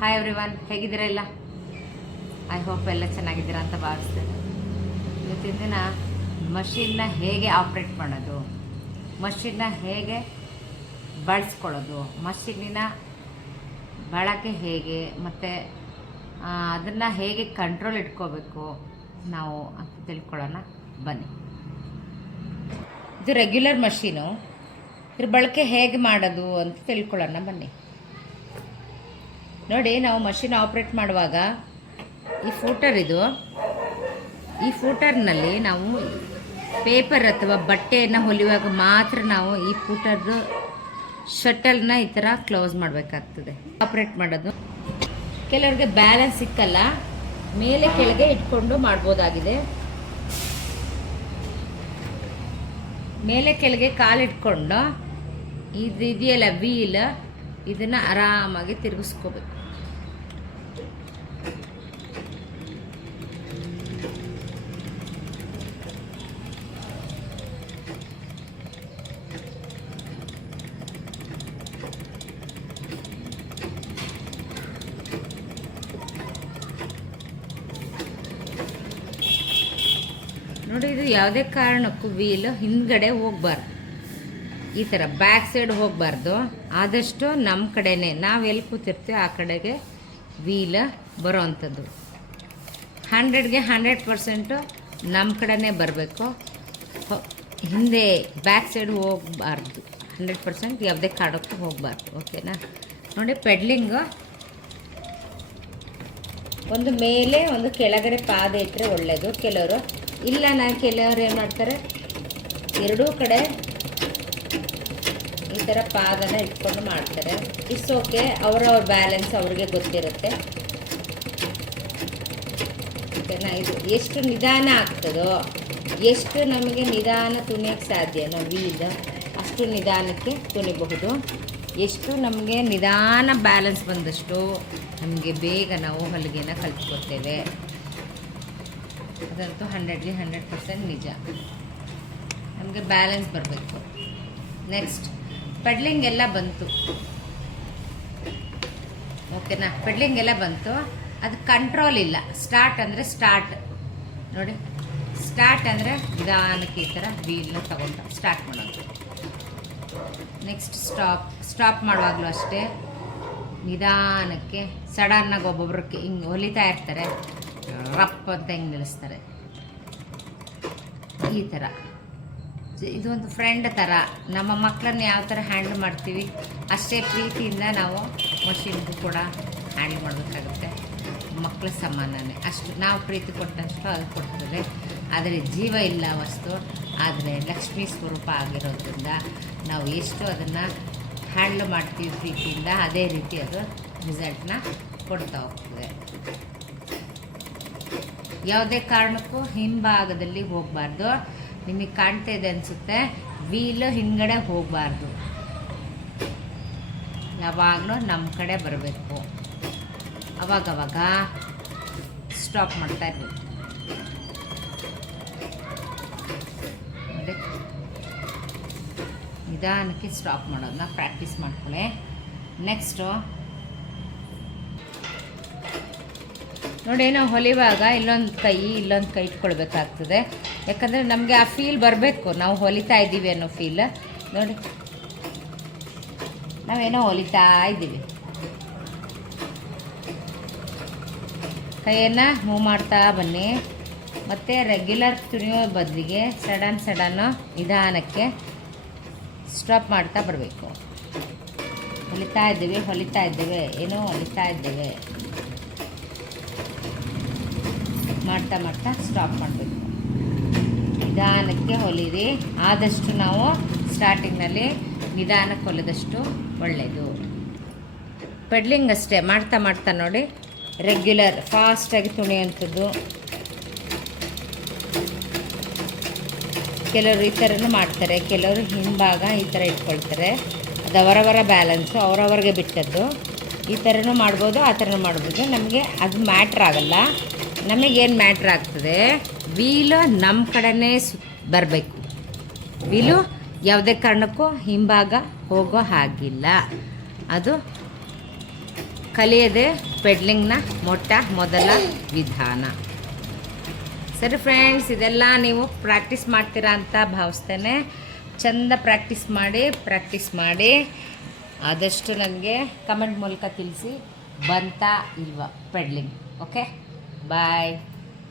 Hi everyone, ಹೇಗಿದ್ದೀರಾ ಎಲ್ಲ? I hope ಎಲ್ಲ ಚೆನ್ನಾಗಿದ್ದೀರಾ ಅಂತ ಭಾವಿಸ್ತೇನೆ. ಇವತ್ತಿನ ದಿನ ಮಷಿನ್ನ ಹೇಗೆ ಆಪ್ರೇಟ್ ಮಾಡೋದು, ಮಷಿನ್ನ ಹೇಗೆ ಬಳಸ್ಕೊಳ್ಳೋದು, ಮಷಿನ್ನಿನ ಬಳಕೆ ಹೇಗೆ ಮತ್ತು ಅದನ್ನು ಹೇಗೆ ಕಂಟ್ರೋಲ್ ಇಟ್ಕೋಬೇಕು ನಾವು ಅಂತ ತಿಳ್ಕೊಳ್ಳೋಣ ಬನ್ನಿ. ಇದು ರೆಗ್ಯುಲರ್ ಮಷೀನು, ಇದ್ರ ಬಳಕೆ ಹೇಗೆ ಮಾಡೋದು ಅಂತ ತಿಳ್ಕೊಳ್ಳೋಣ ಬನ್ನಿ. ನೋಡಿ, ನಾವು ಮಷಿನ್ ಆಪ್ರೇಟ್ ಮಾಡುವಾಗ ಈ ಫೂಟರ್ ಇದು, ಈ ಫೂಟರ್ನಲ್ಲಿ ನಾವು ಪೇಪರ್ ಅಥವಾ ಬಟ್ಟೆಯನ್ನು ಹೊಲಿಯುವಾಗ ಮಾತ್ರ ನಾವು ಈ ಫೂಟರ್ದು ಶಟಲ್ನ ಈ ಥರ ಕ್ಲೋಸ್ ಮಾಡಬೇಕಾಗ್ತದೆ. ಆಪ್ರೇಟ್ ಮಾಡೋದು ಕೆಲವ್ರಿಗೆ ಬ್ಯಾಲೆನ್ಸ್ ಸಿಕ್ಕಲ್ಲ, ಮೇಲೆ ಕೆಳಗೆ ಇಟ್ಕೊಂಡು ಮಾಡ್ಬೋದಾಗಿದೆ. ಮೇಲೆ ಕೆಳಗೆ ಕಾಲಿಟ್ಕೊಂಡು ಇದು ಇದೆಯಲ್ಲ ವೀಲ್, ಇದನ್ನು ಆರಾಮಾಗಿ ತಿರುಗಿಸ್ಕೋಬೇಕು. ನೋಡಿ, ಇದು ಯಾವುದೇ ಕಾರಣಕ್ಕೂ ವೀಲ್ ಹಿಂದ್ಗಡೆ ಹೋಗಬಾರ್ದು, ಈ ಥರ ಬ್ಯಾಕ್ ಸೈಡ್ ಹೋಗಬಾರ್ದು. ಆದಷ್ಟು ನಮ್ಮ ಕಡೆನೇ, ನಾವು ಎಲ್ಲಿ ಕೂತಿರ್ತೀವಿ ಆ ಕಡೆಗೆ ವೀಲ್ ಬರೋ ಅಂಥದ್ದು. 100ಗೆ 100% ನಮ್ಮ ಕಡೆನೇ ಬರಬೇಕು, ಹಿಂದೆ ಬ್ಯಾಕ್ ಸೈಡ್ ಹೋಗಬಾರ್ದು. 100% ಯಾವುದೇ ಕಾರಣಕ್ಕೂ ಹೋಗಬಾರ್ದು. ಓಕೆನಾ? ನೋಡಿ, ಪೆಡ್ಲಿಂಗು ಒಂದು ಮೇಲೆ ಒಂದು ಕೆಳಗಡೆ ಪಾದ ಇಟ್ಟರೆ ಒಳ್ಳೆಯದು. ಕೆಲವರು ಇಲ್ಲ, ಕೆಲವರು ಏನು ಮಾಡ್ತಾರೆ, ಎರಡೂ ಕಡೆ ಈ ಥರ ಪಾದನ ಇಟ್ಕೊಂಡು ಮಾಡ್ತಾರೆ. ಇಟ್ಸ್ ಓಕೆ, ಅವರವ್ರ ಬ್ಯಾಲೆನ್ಸ್ ಅವ್ರಿಗೆ ಗೊತ್ತಿರುತ್ತೆ. ಓಕೆನಾ? ಇದು ಎಷ್ಟು ನಿಧಾನ ಆಗ್ತದೋ, ಎಷ್ಟು ನಮಗೆ ನಿಧಾನ ತುಣಿಯೋಕ್ಕೆ ಸಾಧ್ಯನೋ ವೀಲ್, ಅಷ್ಟು ನಿಧಾನಕ್ಕೆ ತುಣಿಬಹುದು. ಎಷ್ಟು ನಮಗೆ ನಿಧಾನ ಬ್ಯಾಲೆನ್ಸ್ ಬಂದಷ್ಟು ನಮಗೆ ಬೇಗ ನಾವು ಹೊಲಿಗೆನ ಕಲ್ತ್ಕೊತೇವೆ. ಅದಂತೂ 100ಗೆ 100% ನಿಜ. ನಮಗೆ ಬ್ಯಾಲೆನ್ಸ್ ಬರಬೇಕು. ನೆಕ್ಸ್ಟ್, ಪೆಡ್ಲಿಂಗ್ ಎಲ್ಲ ಬಂತು. ಓಕೆನಾ? ಪೆಡ್ಲಿಂಗ್ ಎಲ್ಲ ಬಂತು, ಅದು ಕಂಟ್ರೋಲ್ ಇಲ್ಲ. ಸ್ಟಾರ್ಟ್ ಅಂದರೆ ಸ್ಟಾರ್ಟ್. ನೋಡಿ, ಸ್ಟಾರ್ಟ್ ಅಂದರೆ ನಿಧಾನಕ್ಕೆ ಈ ಥರ ವೀಲ್ನ ತಗೊಂಡು ಸ್ಟಾರ್ಟ್ ಮಾಡೋದು. ನೆಕ್ಸ್ಟ್ ಸ್ಟಾಪ್ ಮಾಡುವಾಗಲೂ ಅಷ್ಟೇ ನಿಧಾನಕ್ಕೆ. ಸಡನ್ನಾಗಿ ಒಬ್ಬೊಬ್ರಿಗೆ ಹಿಂಗೆ ಹೊಲಿತಾ ಇರ್ತಾರೆ, ರಪ್ ಅಂತ ಹಿಂಗೆ ನಿಲ್ಲಿಸ್ತಾರೆ. ಈ ಥರ ಇದೊಂದು ಫ್ರೆಂಡ್ ಥರ. ನಮ್ಮ ಮಕ್ಕಳನ್ನ ಯಾವ ಥರ ಹ್ಯಾಂಡಲ್ ಮಾಡ್ತೀವಿ ಅಷ್ಟೇ ಪ್ರೀತಿಯಿಂದ ನಾವು ಮಷಿನ್ಗೂ ಕೂಡ ಹ್ಯಾಂಡಲ್ ಮಾಡಬೇಕಾಗುತ್ತೆ. ಮಕ್ಕಳ ಸಮಾನನೇ, ಅಷ್ಟು ನಾವು ಪ್ರೀತಿ ಕೊಟ್ಟಷ್ಟು ಅದು ಕೊಡ್ತದೆ. ಆದರೆ ಜೀವ ಇಲ್ಲ ವಸ್ತು, ಆದರೆ ಲಕ್ಷ್ಮೀ ಸ್ವರೂಪ ಆಗಿರೋದ್ರಿಂದ ನಾವು ಎಷ್ಟು ಅದನ್ನು ಹ್ಯಾಂಡಲ್ ಮಾಡ್ತೀವಿ ಪ್ರೀತಿಯಿಂದ, ಅದೇ ರೀತಿ ಅದು ರಿಸಲ್ಟ್ನ ಕೊಡ್ತಾ ಹೋಗ್ತದೆ. ಯಾವುದೇ ಕಾರಣಕ್ಕೂ ಹಿಂಭಾಗದಲ್ಲಿ ಹೋಗಬಾರ್ದು. ನಿಮಗೆ ಕಾಣ್ತಾ ಇದೆ ಅನಿಸುತ್ತೆ, ವೀಲು ಹಿಂದ್ಗಡೆ ಹೋಗಬಾರ್ದು, ಯಾವಾಗಲೂ ನಮ್ಮ ಕಡೆ ಬರಬೇಕು. ಅವಾಗವಾಗ ಸ್ಟಾಪ್ ಮಾಡ್ತಾ ಇರಬೇಕು. ನಿಧಾನಕ್ಕೆ ಸ್ಟಾಪ್ ಮಾಡೋದನ್ನ ಪ್ರಾಕ್ಟೀಸ್ ಮಾಡ್ಕೊಳ್ಳಿ. ನೆಕ್ಸ್ಟು ನೋಡಿ, ನಾವು ಹೊಲಿವಾಗ ಇಲ್ಲೊಂದು ಕೈ ಇಟ್ಕೊಳ್ಬೇಕಾಗ್ತದೆ. ಯಾಕಂದರೆ ನಮಗೆ ಆ ಫೀಲ್ ಬರಬೇಕು, ನಾವು ಹೊಲಿತಾ ಇದ್ದೀವಿ ಅನ್ನೋ ಫೀಲ್. ನೋಡಿ, ನಾವೇನೋ ಹೊಲಿತಾ ಇದ್ದೀವಿ. ಕೈಯನ್ನು ಮೂವ್ ಮಾಡ್ತಾ ಬನ್ನಿ. ಮತ್ತು ರೆಗ್ಯುಲರ್ ತುಣಿಯೋ ಬದಲಿಗೆ ಸಡನ್ನು ನಿಧಾನಕ್ಕೆ ಸ್ಟಾಪ್ ಮಾಡ್ತಾ ಬರಬೇಕು. ಹೊಲಿತಾ ಇದ್ದೇವೆ ಏನೋ ಹೊಲಿತಾ ಇದ್ದೇವೆ ಮಾಡ್ತಾ ಸ್ಟಾಪ್ ಮಾಡಬೇಕು. ನಿಧಾನಕ್ಕೆ ಹೊಲಿರಿ. ಆದಷ್ಟು ನಾವು ಸ್ಟಾರ್ಟಿಂಗ್ನಲ್ಲಿ ನಿಧಾನಕ್ಕೆ ಹೊಲಿದಷ್ಟು ಒಳ್ಳೆಯದು. ಪೆಡ್ಲಿಂಗ್ ಅಷ್ಟೇ ಮಾಡ್ತಾ ನೋಡಿ, ರೆಗ್ಯುಲರ್ ಫಾಸ್ಟಾಗಿ ತುಣಿಯುವಂಥದ್ದು. ಕೆಲವರು ಈ ಥರನೂ ಮಾಡ್ತಾರೆ, ಕೆಲವರು ಹಿಂಭಾಗ ಈ ಥರ ಇಟ್ಕೊಳ್ತಾರೆ. ಅದು ಅವರವರ ಬ್ಯಾಲೆನ್ಸು, ಅವರವರಿಗೆ ಬಿಟ್ಟದ್ದು. ಈ ಥರನೂ ಮಾಡ್ಬೋದು, ಆ ಥರನೂ ಮಾಡ್ಬೋದು. ನಮಗೆ ಅದು ಮ್ಯಾಟ್ರ್ ಆಗಲ್ಲ. ನಮಗೇನು ಮ್ಯಾಟ್ರ್ ಆಗ್ತದೆ, ವೀಲು ನಮ್ಮ ಕಡೆನೇ ಬರಬೇಕು. ವೀಲು ಯಾವುದೇ ಕಾರಣಕ್ಕೂ ಹಿಂಭಾಗ ಹೋಗೋ ಹಾಗಿಲ್ಲ. ಅದು ಕಲಿಯದೆ ಪೆಡ್ಲಿಂಗ್ನ ಮೊದಲ ವಿಧಾನ. ಸರಿ ಫ್ರೆಂಡ್ಸ್, ಇದೆಲ್ಲ ನೀವು ಪ್ರಾಕ್ಟೀಸ್ ಮಾಡ್ತೀರಾ ಅಂತ ಭಾವಿಸ್ತೇನೆ. ಚೆಂದ ಪ್ರಾಕ್ಟೀಸ್ ಮಾಡಿ ಆದಷ್ಟು ನನಗೆ ಕಮೆಂಟ್ ಮೂಲಕ ತಿಳಿಸಿ ಬಂತಾ ಇಲ್ವಾ ಪೆಡ್ಲಿಂಗ್. ಓಕೆ, ಬಾಯ್.